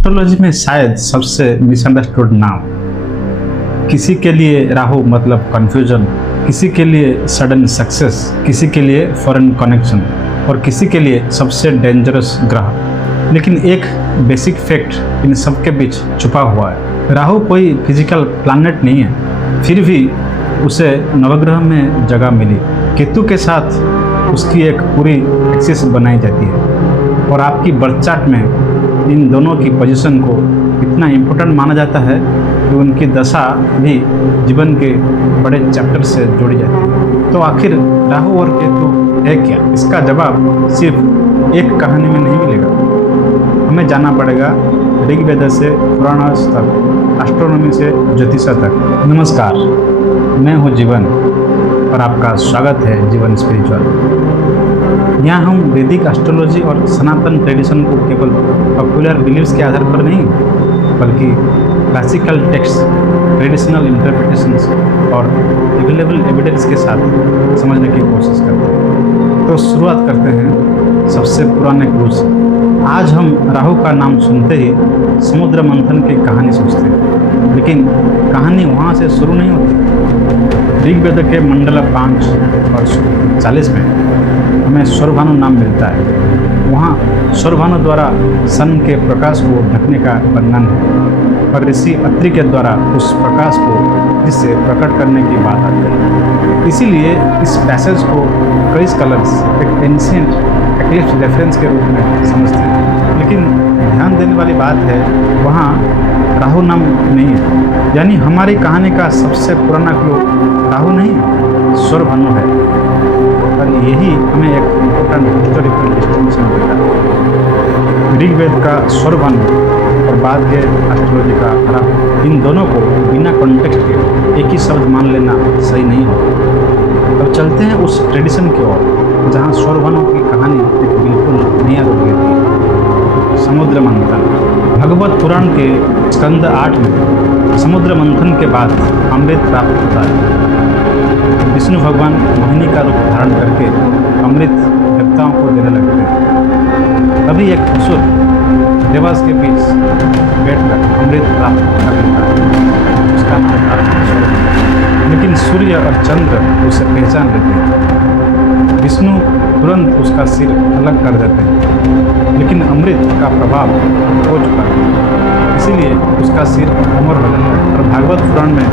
Astrology में शायद सबसे मिसअंडरस्टूड नाम। किसी के लिए राहु मतलब कंफ्यूजन, किसी के लिए सडन सक्सेस, किसी के लिए फॉरेन कनेक्शन और किसी के लिए सबसे डेंजरस ग्रह। लेकिन एक बेसिक फैक्ट इन सब के बीच छुपा हुआ है। राहु कोई फिजिकल प्लैनेट नहीं है, फिर भी उसे नवग्रह में जगह मिली। केतु के साथ उसकी एक पूरी एक्सिस बनाई जाती है और आपकी बर्थ चार्ट में इन दोनों की पोजीशन को इतना इम्पोर्टेंट माना जाता है कि उनकी दशा भी जीवन के बड़े चैप्टर से जुड़ी जाती है। तो आखिर राहु और केतु है क्या? इसका जवाब सिर्फ एक कहानी में नहीं मिलेगा। हमें जाना पड़ेगा ऋग्वेद से पुराणास तक, एस्ट्रोनॉमी से ज्योतिष तक। नमस्कार, मैं हूँ जीवन और आपका स्वागत है जीवन स्पिरिचुअल। यहाँ हम वैदिक एस्ट्रोलॉजी और सनातन ट्रेडिशन को केवल पॉपुलर बिलीव्स के आधार पर नहीं, बल्कि क्लासिकल टेक्स्ट, ट्रेडिशनल इंटरप्रिटेशंस और अवेलेबल एविडेंस के साथ समझने की कोशिश करते हैं। तो शुरुआत करते हैं सबसे पुराने क्लू से। आज हम राहु का नाम सुनते ही समुद्र मंथन की कहानी सोचते हैं, लेकिन कहानी वहाँ से शुरू नहीं होती। ऋग्वेद के मंडल 5 और 40 में हमें सौरभानु नाम मिलता है। वहाँ सौरभानु द्वारा सन के प्रकाश को ढकने का वर्णन है और ऋषि अत्रि के द्वारा उस प्रकाश को जिससे प्रकट करने की बात आती है। इसीलिए इस पैसेज को कई स्कॉलर्स एक एंशिएंट एक्लिप्स रेफरेंस के रूप में समझते हैं। लेकिन ध्यान देने वाली बात है, वहाँ राहु नाम नहीं है। यानी हमारी कहानी का सबसे पुराना क्लू राहु नहीं, सौरभानु है। और यही हमें एक इम्पोर्टेंट हिस्टोरिकल डिस्टिंक्शन देता है। ऋग्वेद का सौरभानु और बाद के एस्ट्रोलॉजी का राहु, इन दोनों को बिना कॉन्टेक्स्ट के एक ही शब्द मान लेना सही नहीं होता। अब चलते हैं उस ट्रेडिशन की ओर जहाँ सौरभानु की कहानी एक बिल्कुल नया रूप लेती है। समुद्र मंथन। भगवत पुराण के स्कंद 8 में समुद्र मंथन के बाद अमृत प्राप्त होता है। विष्णु भगवान मोहिनी का रूप धारण करके अमृत देवताओं को देने लगते हैं। तभी एक असुर देवास के बीच बैठकर अमृत प्राप्त कर लेता है। उसका नाम था। लेकिन सूर्य और चंद्र उसे पहचान लेते हैं। विष्णु तुरंत उसका सिर अलग कर देते हैं, लेकिन अमृत का प्रभाव हो चुका है, इसीलिए उसका सिर अमर हो जाता है। और भागवत पुराण में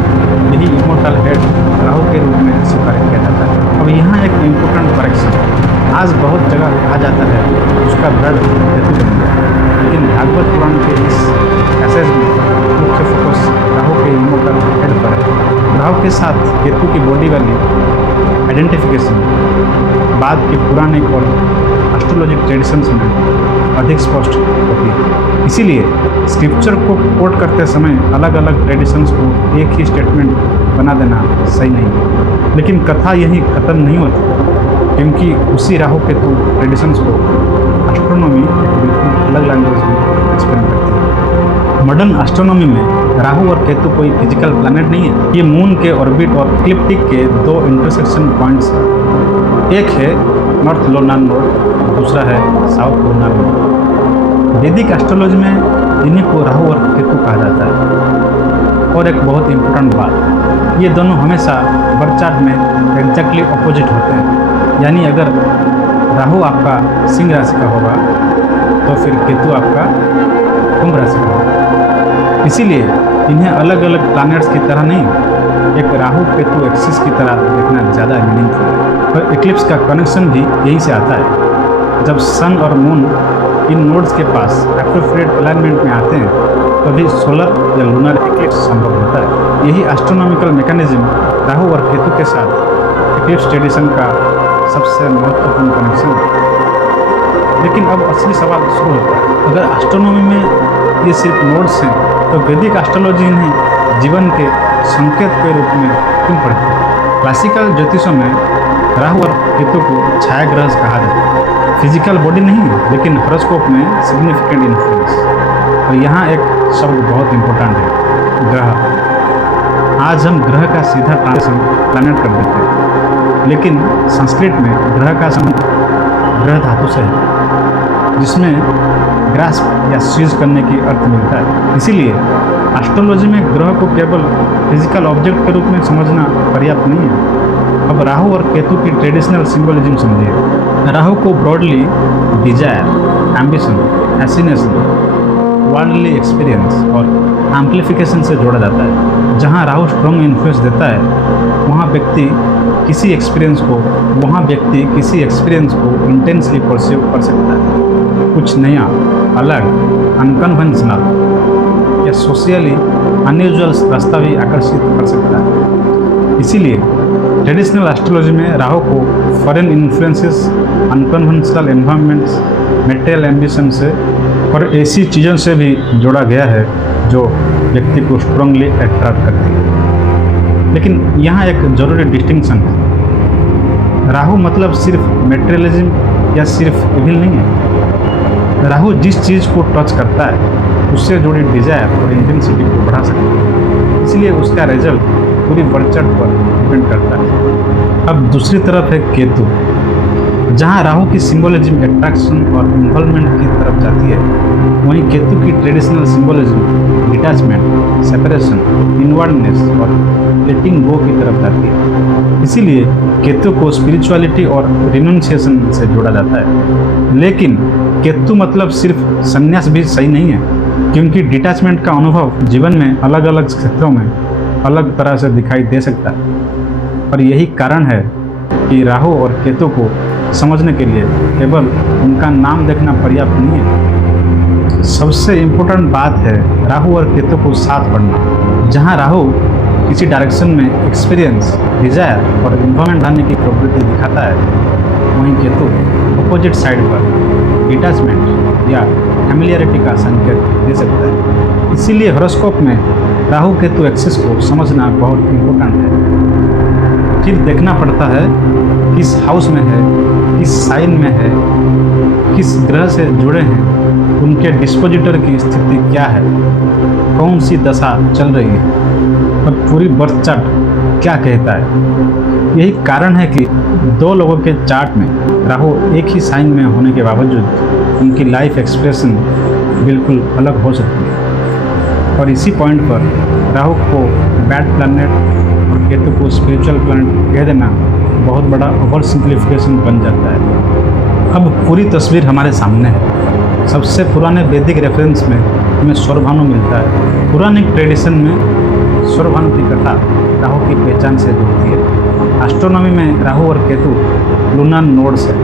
यही इमोर्टल हेड राहु के रूप में स्वीकार किया जाता है। अब यहाँ एक इम्पोर्टेंट करेक्शन। आज बहुत जगह कहा जाता है उसका ब्लड केतु बन गया, लेकिन भागवत पुराण के इस पैसेज में मुख्य फोकस राहु के इमोर्टल हेड पर है। राहु के साथ केतु की बॉडी वाली आइडेंटिफिकेशन बाद के पुराने और एस्ट्रोलॉजिक ट्रेडिशंस में अधिक स्पष्ट होती है। इसीलिए स्क्रिप्चर को कोट करते समय अलग अलग ट्रेडिशंस को एक ही स्टेटमेंट बना देना सही नहीं। लेकिन कथा यहीं खत्म नहीं होती, क्योंकि उसी राहु केतु ट्रेडिशंस को एस्ट्रोनॉमी बिल्कुल अलग लैंग्वेज में एक्सप्लेन करती है। मॉडर्न एस्ट्रोनॉमी में राहु और केतु कोई फिजिकल प्लैनेट नहीं है। ये मून के ऑर्बिट और इक्लिप्टिक के दो इंटरसेक्शन पॉइंट्स हैं। एक है नॉर्थ लूनार नोड, दूसरा है साउथ लूनार नोड। वैदिक एस्ट्रोलॉजी में इन्हीं को राहु और केतु कहा जाता है। और एक बहुत इम्पोर्टेंट बात, ये दोनों हमेशा बर्थ चार्ट में एग्जैक्टली अपोजिट होते हैं। यानी अगर राहु आपका सिंह राशि का होगा तो फिर केतु आपका कुंभ राशि का होगा। इसीलिए इन्हें अलग अलग प्लैनेट्स की तरह नहीं, एक राहु केतु एक्सिस की तरह देखना ज़्यादा मीनिंगफुल है। और इक्लिप्स का कनेक्शन भी यही से आता है। जब सन और मून इन नोड्स के पास एप्रोप्रिएट अलाइनमेंट में आते हैं, तभी सोलर या लूनर इक्लिप्स संभव होता है। यही एस्ट्रोनॉमिकल मैकेनिज्म राहु और केतु के साथ इक्लिप्स ट्रेडिशन का सबसे महत्वपूर्ण कनेक्शन है। लेकिन अब असली सवाल शुरू होता है, अगर एस्ट्रोनॉमी में ये सिर्फ नोड्स हैं, तो वैदिक एस्ट्रोलॉजी इन्हें जीवन के संकेत के रूप में क्यों पढ़ती है? क्लासिकल ज्योतिषों में राहु और केतु को छाया ग्रह कहा जाता है। फिजिकल बॉडी नहीं, लेकिन हॉरोस्कोप में सिग्निफिकेंट इन्फ्लुएंस। और यहाँ एक शब्द बहुत इंपॉर्टेंट है, ग्रह। आज हम ग्रह का सीधा ट्रांसलेशन प्लैनेट कर देते हैं, लेकिन संस्कृत में ग्रह का संबंध ग्रह धातु से है, जिसमें ग्रास्प या सीज करने की अर्थ मिलता है। इसीलिए एस्ट्रोलॉजी में ग्रह को केवल फिजिकल ऑब्जेक्ट के रूप में समझना पर्याप्त नहीं है। अब राहु और केतु की ट्रेडिशनल सिंबलिज्म समझिए। राहु को broadly desire, ambition, fascination, worldly experience और एम्प्लीफिकेशन से जोड़ा जाता है। जहाँ राहु स्ट्रॉन्ग इन्फ्लुएंस देता है वहाँ व्यक्ति किसी एक्सपीरियंस को इंटेंसली परस्यू कर सकता है। कुछ नया, अलग, अनकन्वेंशनल या सोशली अनयूजुअल रास्ता भी आकर्षित कर सकता है। इसीलिए ट्रेडिशनल एस्ट्रोलॉजी में राहु को foreign influences, unconventional environments, material ambition से और ऐसी चीज़ों से भी जोड़ा गया है जो व्यक्ति को स्ट्रांगली अट्रैक्ट करती है। लेकिन यहाँ एक जरूरी डिस्टिंक्शन है। राहु मतलब सिर्फ मेटेरियलिज्म या सिर्फ इविल नहीं है। राहु जिस चीज़ को टच करता है उससे जुड़ी डिजायर और इंटेंसिटी को बढ़ा सकता है। इसलिए उसका रिजल्ट पूरी वर्चट पर डिपेंड करता है। अब दूसरी तरफ है केतु, जहाँ राहु की सिंबलिज्म एट्रैक्शन और इन्वॉल्वमेंट की तरफ जाती है, वहीं केतु की ट्रेडिशनल सिंबलिज्म डिटैचमेंट, सेपरेशन, इनवर्डनेस और लेटिंग गो की तरफ जाती है। इसीलिए केतु को स्पिरिचुअलिटी और रिनंसिएशन से जोड़ा जाता है। लेकिन केतु मतलब सिर्फ संन्यास भी सही नहीं है, क्योंकि डिटैचमेंट का अनुभव जीवन में अलग अलग क्षेत्रों में अलग तरह से दिखाई दे सकता है। और यही कारण है कि राहु और केतु को समझने के लिए केवल उनका नाम देखना पर्याप्त नहीं है। सबसे इम्पोर्टेंट बात है राहु और केतु को साथ पढ़ना। जहाँ राहु किसी डायरेक्शन में एक्सपीरियंस, डिजायर और इन्वॉल्वमेंट आने की प्रवृत्ति दिखाता है, वहीं केतु अपोजिट साइड पर डिटैचमेंट या फैमिलियरिटी का संकेत दे सकता है। इसीलिए हॉरोस्कोप में राहु केतु एक्सिस को समझना बहुत इम्पोर्टेंट है। फिर देखना पड़ता है किस हाउस में है, किस साइन में है, किस ग्रह से जुड़े हैं, उनके डिस्पोजिटर की स्थिति क्या है, कौन सी दशा चल रही है और पूरी बर्थ चार्ट क्या कहता है। यही कारण है कि दो लोगों के चार्ट में राहु एक ही साइन में होने के बावजूद उनकी लाइफ एक्सप्रेशन बिल्कुल अलग हो सकती है। और इसी पॉइंट पर राहु को बैड प्लैनेट और केतु को स्पिरिचुअल प्लैनेट कह देना बहुत बड़ा ओवर सिंप्लीफिकेशन बन जाता है। अब पूरी तस्वीर हमारे सामने है। सबसे पुराने वैदिक रेफरेंस में हमें सौरभानु मिलता है। पुराने ट्रेडिशन में सौरभानु की कथा राहु की पहचान से जुड़ती है। एस्ट्रोनॉमी में राहु और केतु लूनर नोड्स है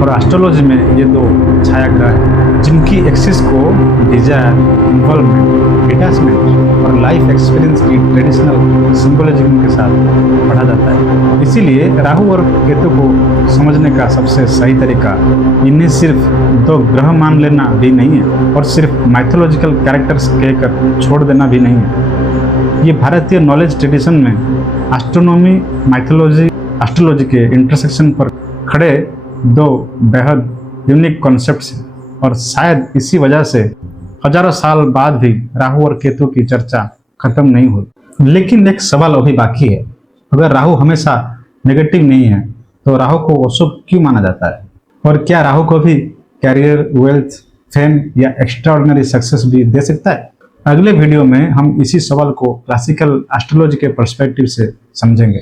और एस्ट्रोलॉजी में ये दो छाया ग्रह हैं जिनकी एक्सिस को डिजायर, इन्वॉल्वमेंट, डिटैचमेंट और लाइफ एक्सपीरियंस की ट्रेडिशनल सिंबलिज्म के साथ पढ़ा जाता है। इसीलिए राहु और केतु को समझने का सबसे सही तरीका इन्हें सिर्फ दो ग्रह मान लेना भी नहीं है और सिर्फ माइथोलॉजिकल कैरेक्टर्स कहकर छोड़ देना भी नहीं है। ये भारतीय नॉलेज ट्रेडिशन में एस्ट्रोनॉमी, माइथोलॉजी, एस्ट्रोलॉजी के इंटरसेक्शन पर खड़े दो बेहद यूनिक कॉन्सेप्ट्स हैं और शायद इसी वजह से हजारों साल बाद भी राहु और केतु की चर्चा खत्म नहीं हुई। लेकिन एक सवाल अभी बाकी है, अगर राहु हमेशा नेगेटिव नहीं है तो राहु को अशुभ क्यों माना जाता है? और क्या राहु को भी कैरियर, वेल्थ, फेम या एक्स्ट्राऑर्डिनरी सक्सेस भी दे सकता है? अगले वीडियो में हम इसी सवाल को क्लासिकल एस्ट्रोलॉजी के पर्सपेक्टिव से समझेंगे।